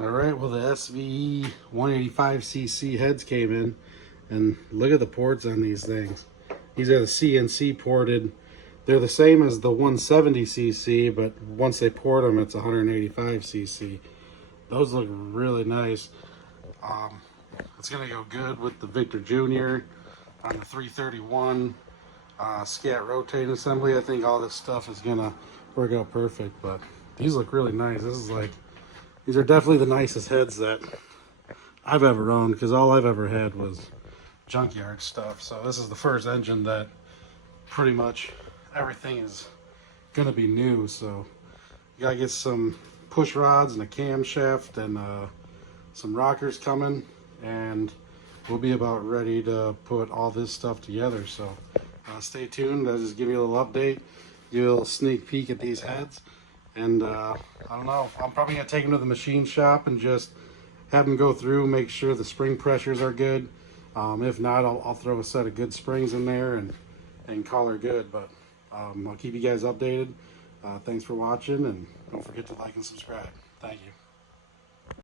All right, well, the SVE 185cc heads came in, and look at the ports on these things. These are the CNC ported. They're the same as the 170cc, but once they port them, it's 185cc. Those look really nice. It's gonna go good with the Victor Jr. on the 331 scat rotating assembly. I think all this stuff is gonna work out perfect, but these look really nice. These are definitely the nicest heads that I've ever owned, because all I've ever had was junkyard stuff. So this is the first engine that pretty much everything is gonna be new. So you gotta get some push rods and a camshaft and some rockers coming, and we'll be about ready to put all this stuff together. So stay tuned. I'll just give you a little update, give you a little sneak peek at these heads. And I don't know, I'm probably gonna take them to the machine shop and just have them go through, make sure the spring pressures are good. If not, I'll throw a set of good springs in there and call her good. But I'll keep you guys updated. Thanks for watching, and don't forget to like and subscribe. Thank you.